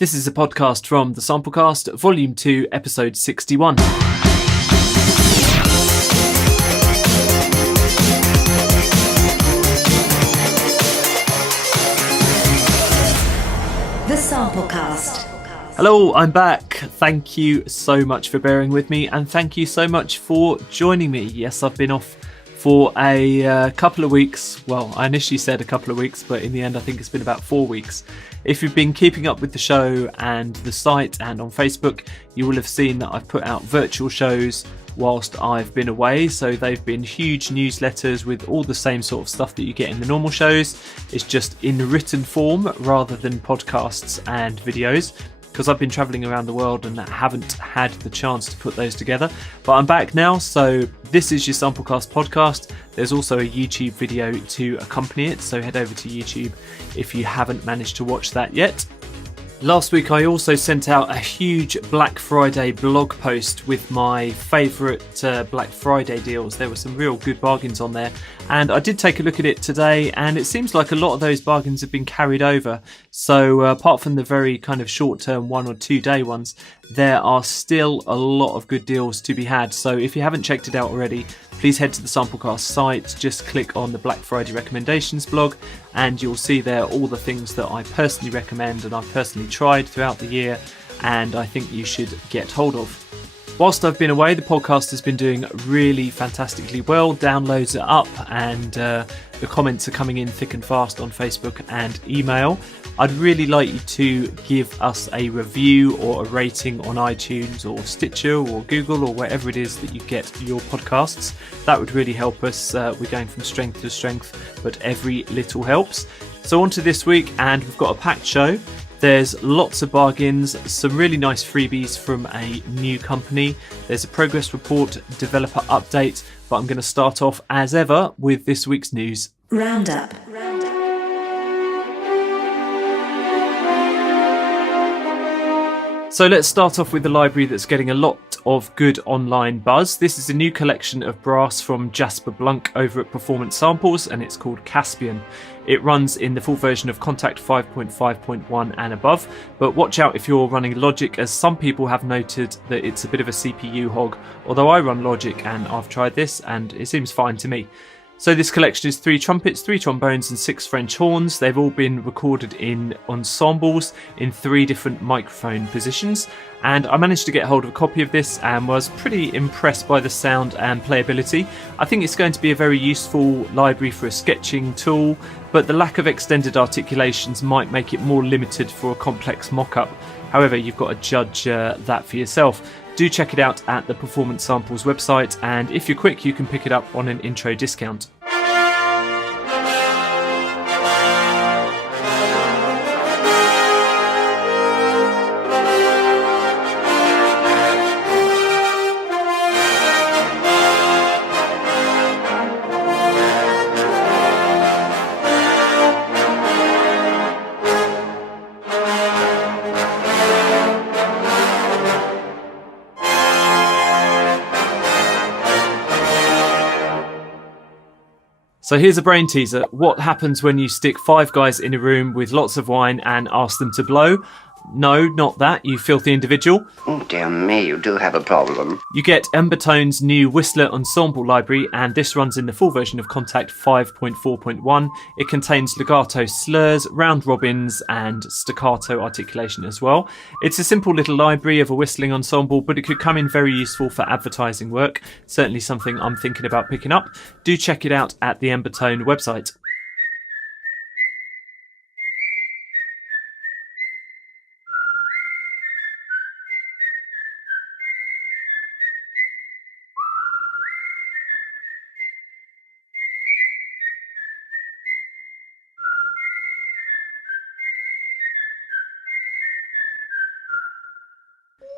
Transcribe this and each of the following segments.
This is a podcast from the Samplecast, Volume 2, Episode 61. The Samplecast. Hello, I'm back. Thank you so much for bearing with me, and thank you so much for joining me. Yes, I've been off for a couple of weeks. Well, I initially said a couple of weeks, but in the end I think it's been about 4 weeks. If you've been keeping up with the show and the site and on Facebook, you will have seen that I've put out virtual shows whilst I've been away. So they've been huge newsletters with all the same sort of stuff that you get in the normal shows. It's just in written form rather than podcasts and videos, because I've been travelling around the world and haven't had the chance to put those together. But I'm back now, so this is your Samplecast podcast. There's also a YouTube video to accompany it, so head over to YouTube if you haven't managed to watch that yet. Last week I also sent out a huge Black Friday blog post with my favourite Black Friday deals. There were some real good bargains on there, and I did take a look at it today, and it seems like a lot of those bargains have been carried over. So apart from the very kind of short-term 1 or 2 day ones, there are still a lot of good deals to be had. So if you haven't checked it out already, please head to the Samplecast site, just click on the Black Friday recommendations blog, and you'll see there all the things that I personally recommend and I've personally tried throughout the year, and I think you should get hold of. Whilst I've been away, the podcast has been doing really fantastically well. Downloads are up, and the comments are coming in thick and fast on Facebook and email. I'd really like you to give us a review or a rating on iTunes or Stitcher or Google or wherever it is that you get your podcasts. That would really help us. We're going from strength to strength, but every little helps. So on to this week, and we've got a packed show. There's lots of bargains, some really nice freebies from a new company. There's a progress report, developer update, but I'm going to start off as ever with this week's news. Roundup. So let's start off with the library that's getting a lot of good online buzz. This is a new collection of brass from Jasper Blunk over at Performance Samples, and it's called Caspian. It runs in the full version of Kontakt 5.5.1 and above, but watch out if you're running Logic, as some people have noted that it's a bit of a CPU hog, although I run Logic and I've tried this and it seems fine to me. So this collection is 3 trumpets, 3 trombones and 6 French horns. They've all been recorded in ensembles in 3 different microphone positions, and I managed to get hold of a copy of this and was pretty impressed by the sound and playability. I think it's going to be a very useful library for a sketching tool, but the lack of extended articulations might make it more limited for a complex mock-up. However, you've got to judge that for yourself. Do check it out at the Performance Samples website, and if you're quick, you can pick it up on an intro discount. So here's a brain teaser. What happens when you stick 5 guys in a room with lots of wine and ask them to blow? No, not that, you filthy individual. Oh, dear me, you do have a problem. You get Embertone's new Whistler Ensemble library, and this runs in the full version of Kontakt 5.4.1. It contains legato slurs, round robins, and staccato articulation as well. It's a simple little library of a whistling ensemble, but it could come in very useful for advertising work. Certainly something I'm thinking about picking up. Do check it out at the Embertone website.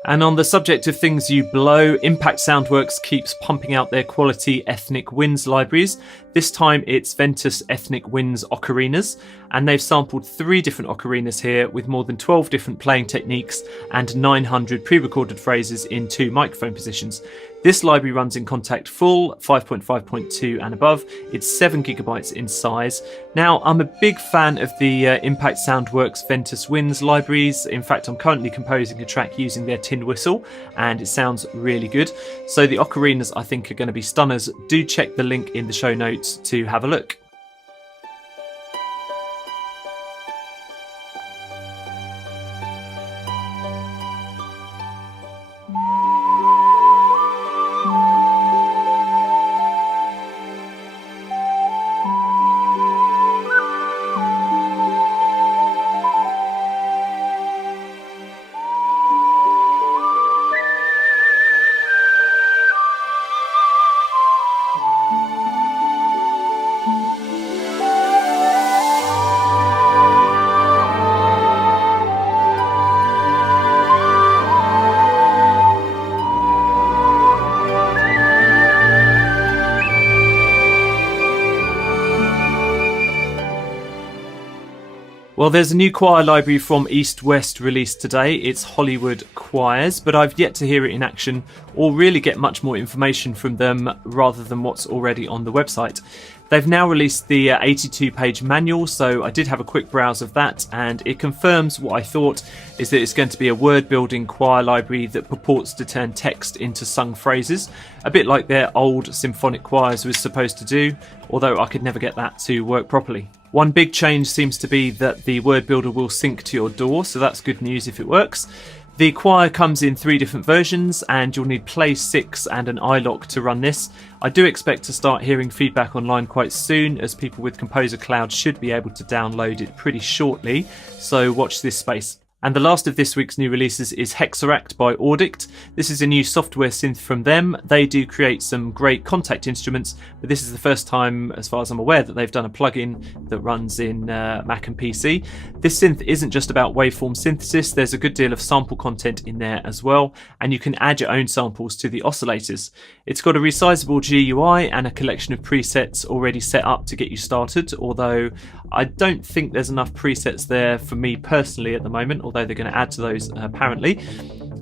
And on the subject of things you blow, Impact Soundworks keeps pumping out their quality ethnic winds libraries. This time it's Ventus Ethnic Winds Ocarinas, and they've sampled 3 different ocarinas here with more than 12 different playing techniques and 900 pre-recorded phrases in 2 microphone positions. This library runs in Contact Full, 5.5.2 and above. It's 7GB in size. Now, I'm a big fan of the Impact Soundworks Ventus Winds libraries. In fact, I'm currently composing a track using their tin whistle, and it sounds really good. So the ocarinas, I think, are going to be stunners. Do check the link in the show notes to have a look. Well, there's a new choir library from EastWest released today. It's Hollywood Choirs, but I've yet to hear it in action or really get much more information from them rather than what's already on the website. They've now released the 82-page manual, so I did have a quick browse of that, and it confirms what I thought, is that it's going to be a word-building choir library that purports to turn text into sung phrases, a bit like their old symphonic choirs was supposed to do, although I could never get that to work properly. One big change seems to be that the word builder will sync to your DAW, so that's good news if it works. The choir comes in 3 different versions, and you'll need Play 6 and an iLock to run this. I do expect to start hearing feedback online quite soon, as people with Composer Cloud should be able to download it pretty shortly, so watch this space. And the last of this week's new releases is Hexeract by Auddict. This is a new software synth from them. They do create some great Contact instruments, but this is the first time, as far as I'm aware, that they've done a plugin that runs in Mac and PC. This synth isn't just about waveform synthesis. There's a good deal of sample content in there as well, and you can add your own samples to the oscillators. It's got a resizable GUI and a collection of presets already set up to get you started, although I don't think there's enough presets there for me personally at the moment, although they're going to add to those apparently.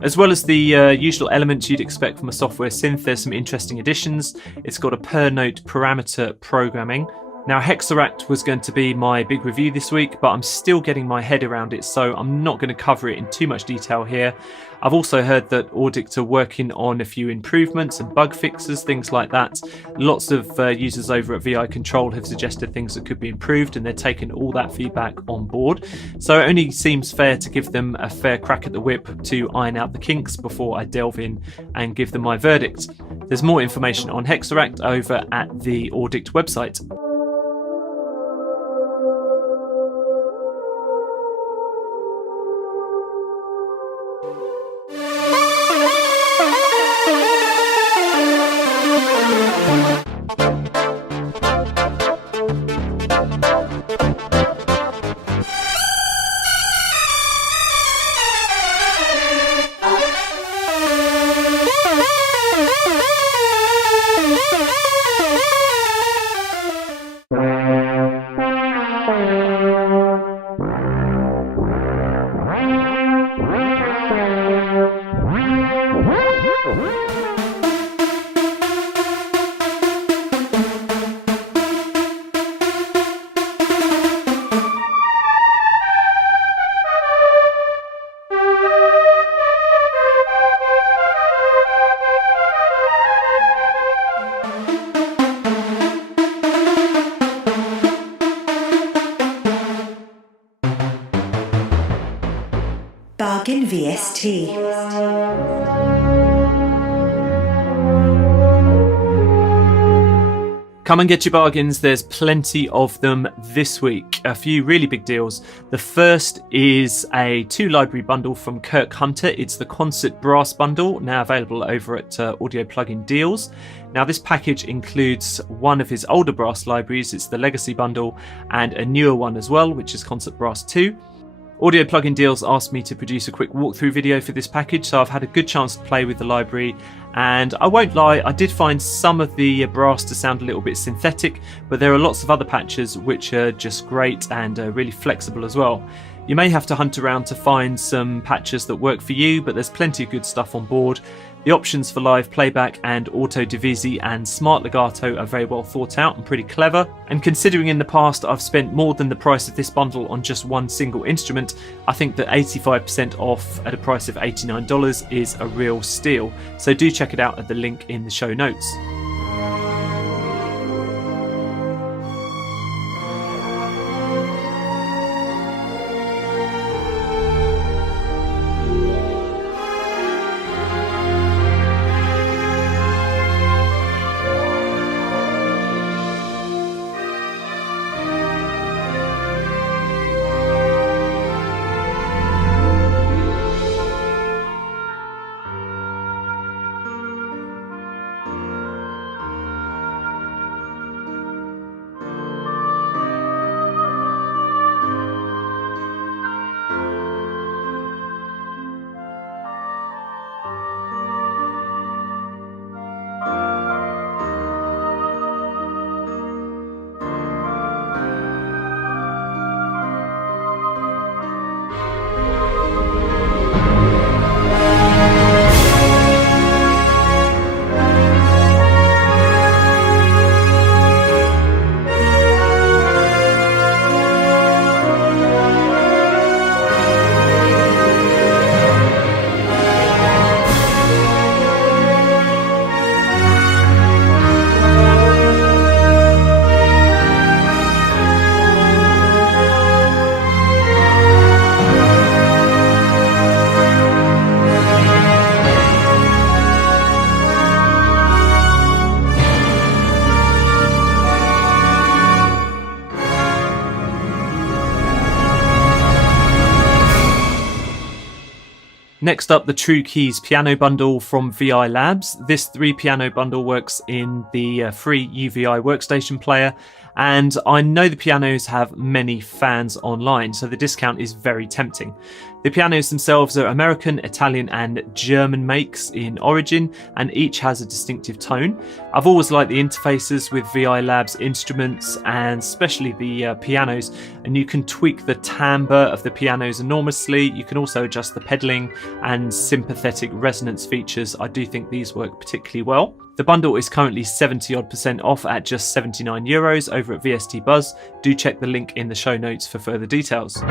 As well as the usual elements you'd expect from a software synth, there's some interesting additions. It's got a per note parameter programming. Now, Hexeract was going to be my big review this week, but I'm still getting my head around it, so I'm not going to cover it in too much detail here. I've also heard that Auddict are working on a few improvements and bug fixes, things like that. Lots of users over at VI Control have suggested things that could be improved, and they're taking all that feedback on board. So it only seems fair to give them a fair crack at the whip to iron out the kinks before I delve in and give them my verdict. There's more information on Hexeract over at the Auddict website. Bargain VST. Come and get your bargains, there's plenty of them this week. A few really big deals. The first is a 2-library bundle from Kirk Hunter. It's the Concert Brass Bundle, now available over at Audio Plugin Deals. Now, this package includes one of his older brass libraries, it's the Legacy Bundle, and a newer one as well, which is Concert Brass 2. Audio Plugin Deals asked me to produce a quick walkthrough video for this package, so I've had a good chance to play with the library, and I won't lie, I did find some of the brass to sound a little bit synthetic, but there are lots of other patches which are just great and really flexible as well. You may have to hunt around to find some patches that work for you, but there's plenty of good stuff on board. The options for live playback and auto divisi and smart legato are very well thought out and pretty clever. And considering in the past I've spent more than the price of this bundle on just one single instrument, I think that 85% off at a price of $89 is a real steal. So do check it out at the link in the show notes. Next up, the True Keys piano bundle from VI Labs. This 3-piano bundle works in the free UVI workstation player, and I know the pianos have many fans online, so the discount is very tempting. The pianos themselves are American, Italian and German makes in origin, and each has a distinctive tone. I've always liked the interfaces with VI Labs instruments, and especially the pianos, and you can tweak the timbre of the pianos enormously. You can also adjust the pedalling and sympathetic resonance features. I do think these work particularly well. The bundle is currently 70% off at just €79 over at VST Buzz. Do check the link in the show notes for further details.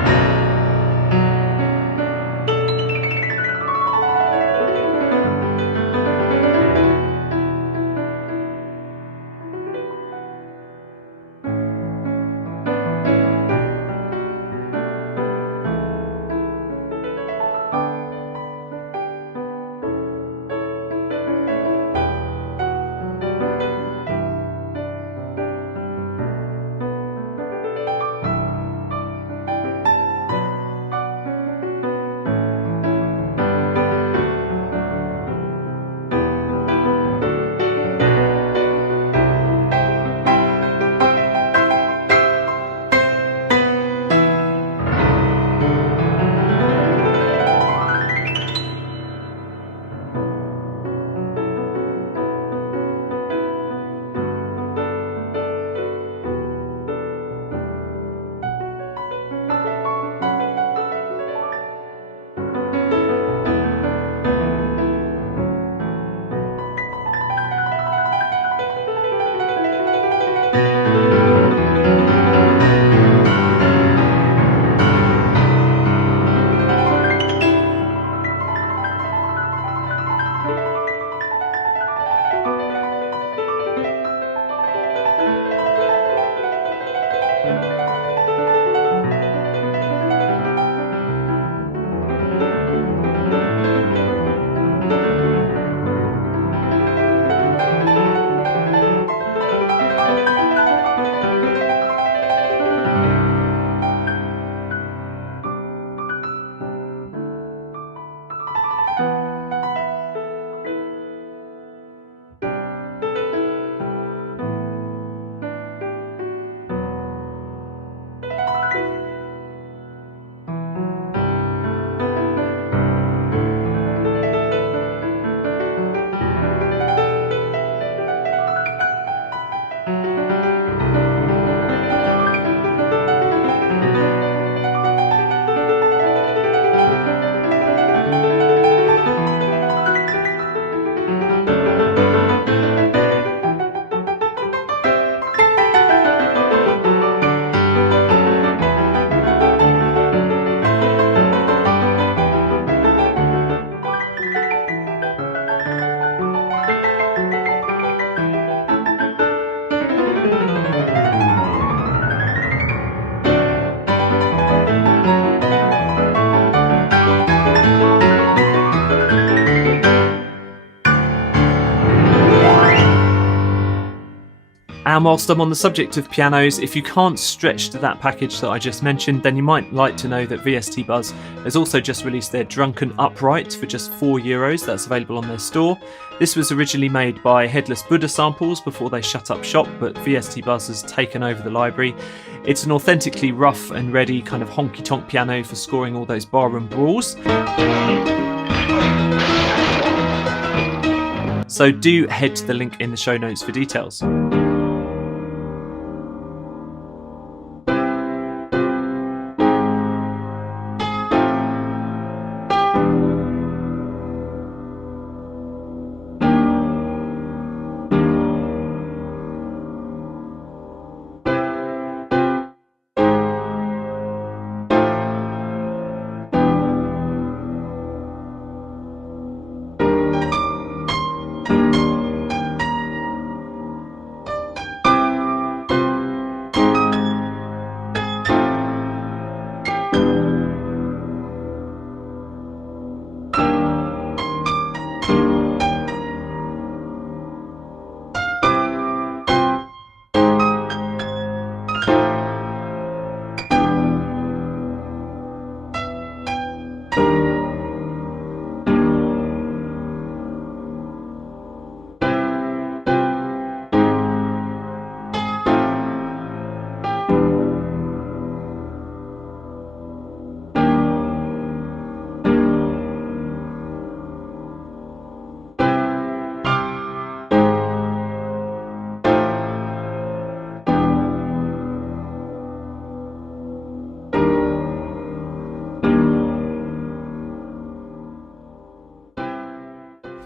And whilst I'm on the subject of pianos, if you can't stretch to that package that I just mentioned, then you might like to know that VST Buzz has also just released their Drunken upright for just €4. That's available on their store. This was originally made by Headless Buddha Samples before they shut up shop, but VST Buzz has taken over the library. It's an authentically rough and ready kind of honky-tonk piano for scoring all those barroom brawls. So do head to the link in the show notes for details.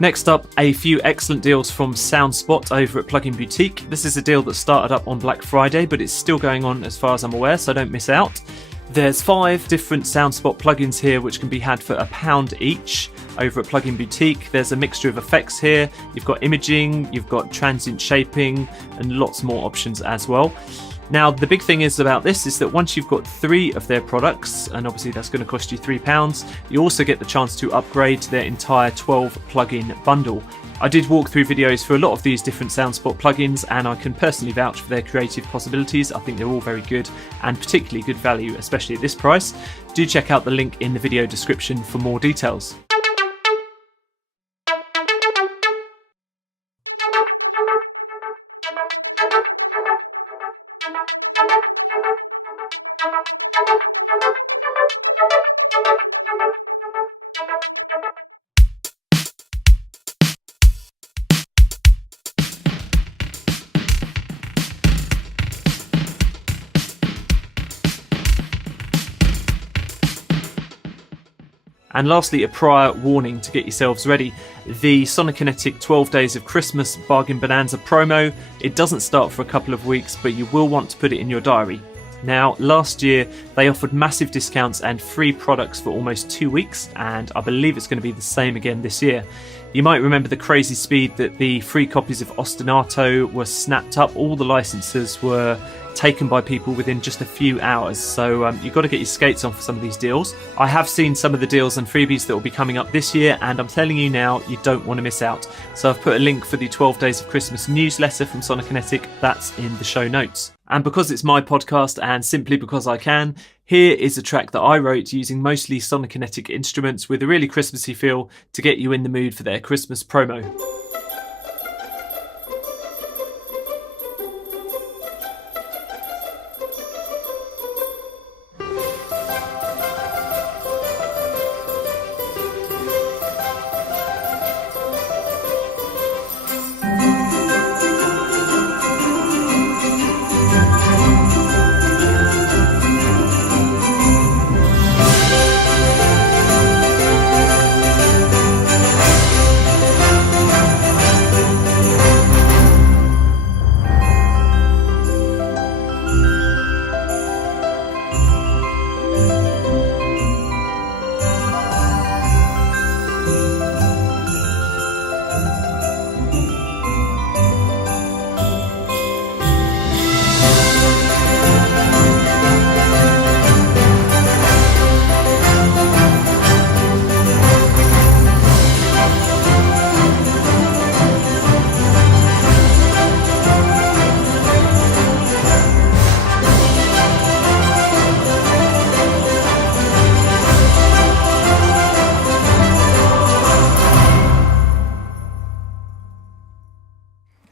Next up, a few excellent deals from Soundspot over at Plugin Boutique. This is a deal that started up on Black Friday, but it's still going on as far as I'm aware, so don't miss out. There's 5 different Soundspot plugins here which can be had for £1 each over at Plugin Boutique. There's a mixture of effects here. You've got imaging, you've got transient shaping, and lots more options as well. Now, the big thing is about this is that once you've got 3 of their products, and obviously that's going to cost you £3, you also get the chance to upgrade to their entire 12 plugin bundle. I did walk through videos for a lot of these different Soundspot plugins, and I can personally vouch for their creative possibilities. I think they're all very good and particularly good value, especially at this price. Do check out the link in the video description for more details. And lastly, a prior warning to get yourselves ready. The Sonokinetic 12 Days of Christmas Bargain Bonanza promo, it doesn't start for a couple of weeks, but you will want to put it in your diary. Now, last year, they offered massive discounts and free products for almost 2 weeks, and I believe it's going to be the same again this year. You might remember the crazy speed that the free copies of Ostinato were snapped up. All the licenses were taken by people within just a few hours, so you've got to get your skates on for some of these deals. I have seen some of the deals and freebies that will be coming up this year, and I'm telling you now, you don't want to miss out. So I've put a link for the 12 Days of Christmas newsletter from Sonokinetic. That's in the show notes. And because it's my podcast and simply because I can, here is a track that I wrote using mostly Sonokinetic instruments with a really Christmassy feel to get you in the mood for their Christmas promo.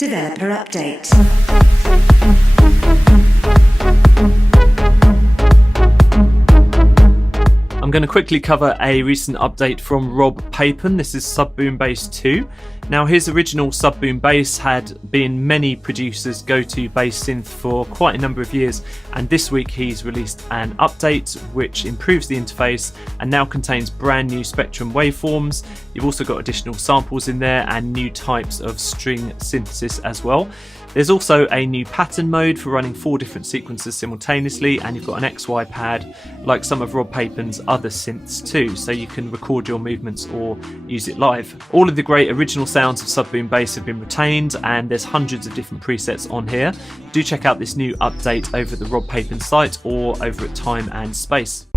Developer update. I'm going to quickly cover a recent update from Rob Papen. This is SubBoomBass 2. Now, his original SubBoomBass had been many producers' go-to bass synth for quite a number of years, and this week he's released an update which improves the interface and now contains brand new spectrum waveforms. You've also got additional samples in there and new types of string synthesis as well. There's also a new pattern mode for running 4 different sequences simultaneously, and you've got an XY pad like some of Rob Papen's other synths too, so you can record your movements or use it live. All of the great original sounds of SubBoomBass have been retained, and there's hundreds of different presets on here. Do check out this new update over at the Rob Papen site or over at Time and Space.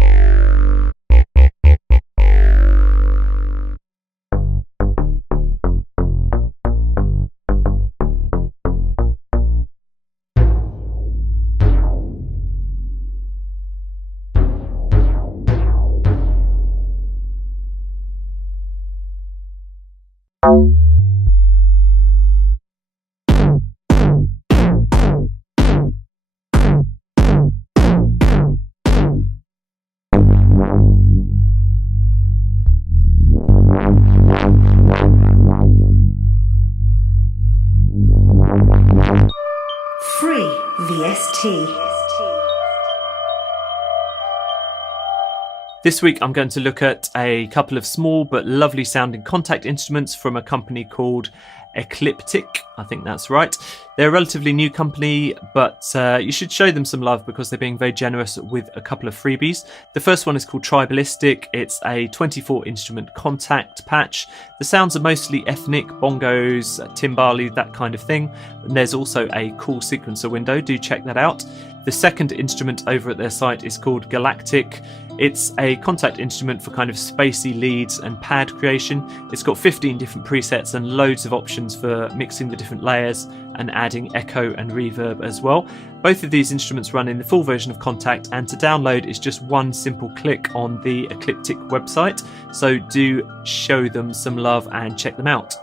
Free VST. This week I'm going to look at a couple of small but lovely sounding contact instruments from a company called Ecliptiq. I think that's right. They're a relatively new company, but you should show them some love because they're being very generous with a couple of freebies. The first one is called Tribalistiq. It's a 24 instrument contact patch. The sounds are mostly ethnic, bongos, timbali, that kind of thing. And there's also a cool sequencer window. Do check that out. The second instrument over at their site is called Galatiq. It's a contact instrument for kind of spacey leads and pad creation. It's got 15 different presets and loads of options for mixing the different layers and adding echo and reverb as well. Both of these instruments run in the full version of Contact, and to download is just one simple click on the Ecliptiq website. So do show them some love and check them out.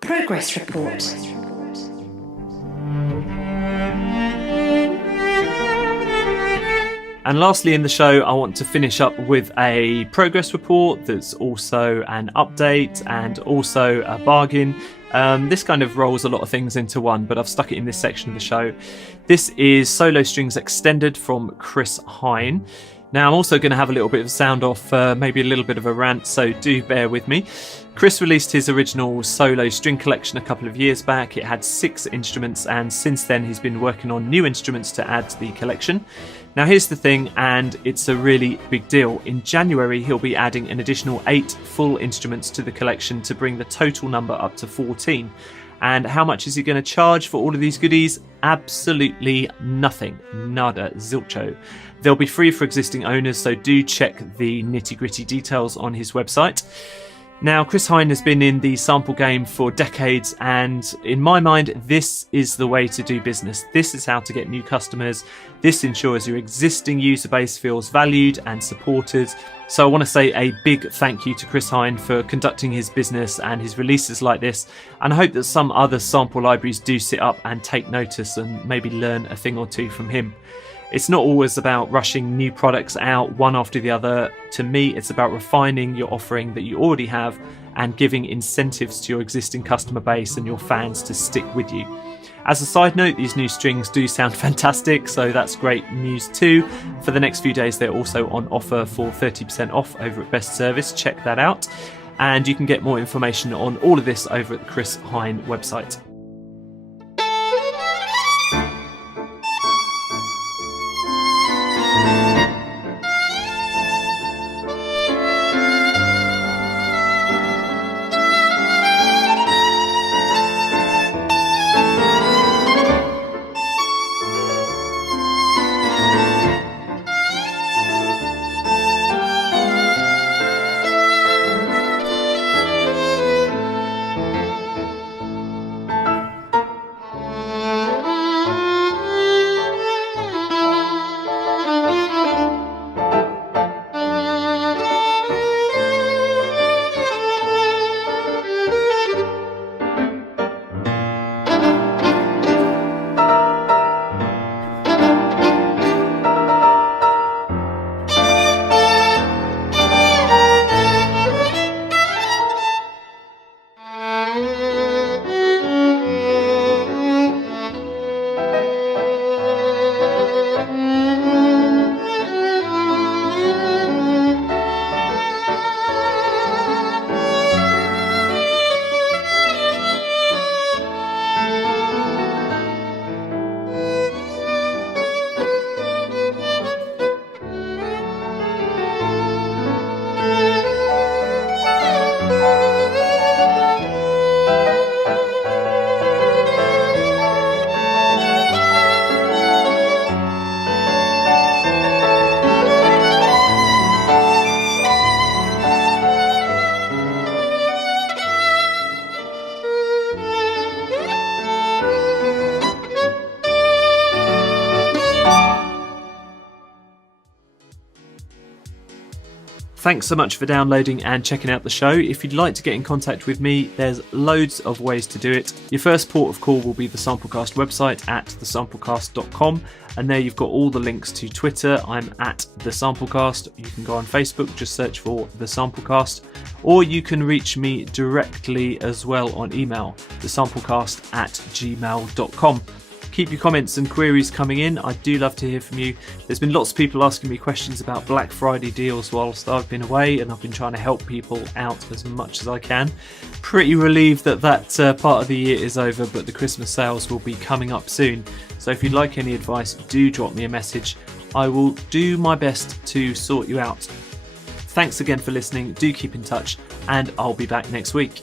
Progress report. And lastly in the show, I want to finish up with a progress report that's also an update and also a bargain. This kind of rolls a lot of things into one, but I've stuck it in this section of the show. This is Solo Strings Extended from Chris Hein. Now I'm also going to have a little bit of a sound off, maybe a little bit of a rant, so do bear with me. Chris released his original solo string collection a couple of years back. It had 6 instruments, and since then he's been working on new instruments to add to the collection. Now here's the thing, and it's a really big deal. In January he'll be adding an additional 8 full instruments to the collection to bring the total number up to 14. And how much is he going to charge for all of these goodies? Absolutely nothing. Nada. Zilcho. They'll be free for existing owners, so do check the nitty-gritty details on his website. Now, Chris Hein has been in the sample game for decades, and in my mind, this is the way to do business. This is how to get new customers. This ensures your existing user base feels valued and supported. So I want to say a big thank you to Chris Hein for conducting his business and his releases like this, and I hope that some other sample libraries do sit up and take notice and maybe learn a thing or two from him. It's not always about rushing new products out one after the other. To me, it's about refining your offering that you already have and giving incentives to your existing customer base and your fans to stick with you. As a side note, these new strings do sound fantastic, so that's great news too. For the next few days, they're also on offer for 30% off over at Best Service. Check that out. And you can get more information on all of this over at the Chris Hein website. Thanks so much for downloading and checking out the show. If you'd like to get in contact with me, there's loads of ways to do it. Your first port of call will be the Samplecast website at thesamplecast.com, and there you've got all the links to Twitter. I'm at the Samplecast. You can go on Facebook, just search for the Samplecast, or you can reach me directly as well on email, thesamplecast@gmail.com. Keep your comments and queries coming in. I do love to hear from you. There's been lots of people asking me questions about Black Friday deals whilst I've been away, and I've been trying to help people out as much as I can. Pretty relieved that part of the year is over, but the Christmas sales will be coming up soon. So if you'd like any advice, do drop me a message. I will do my best to sort you out. Thanks again for listening. Do keep in touch, and I'll be back next week.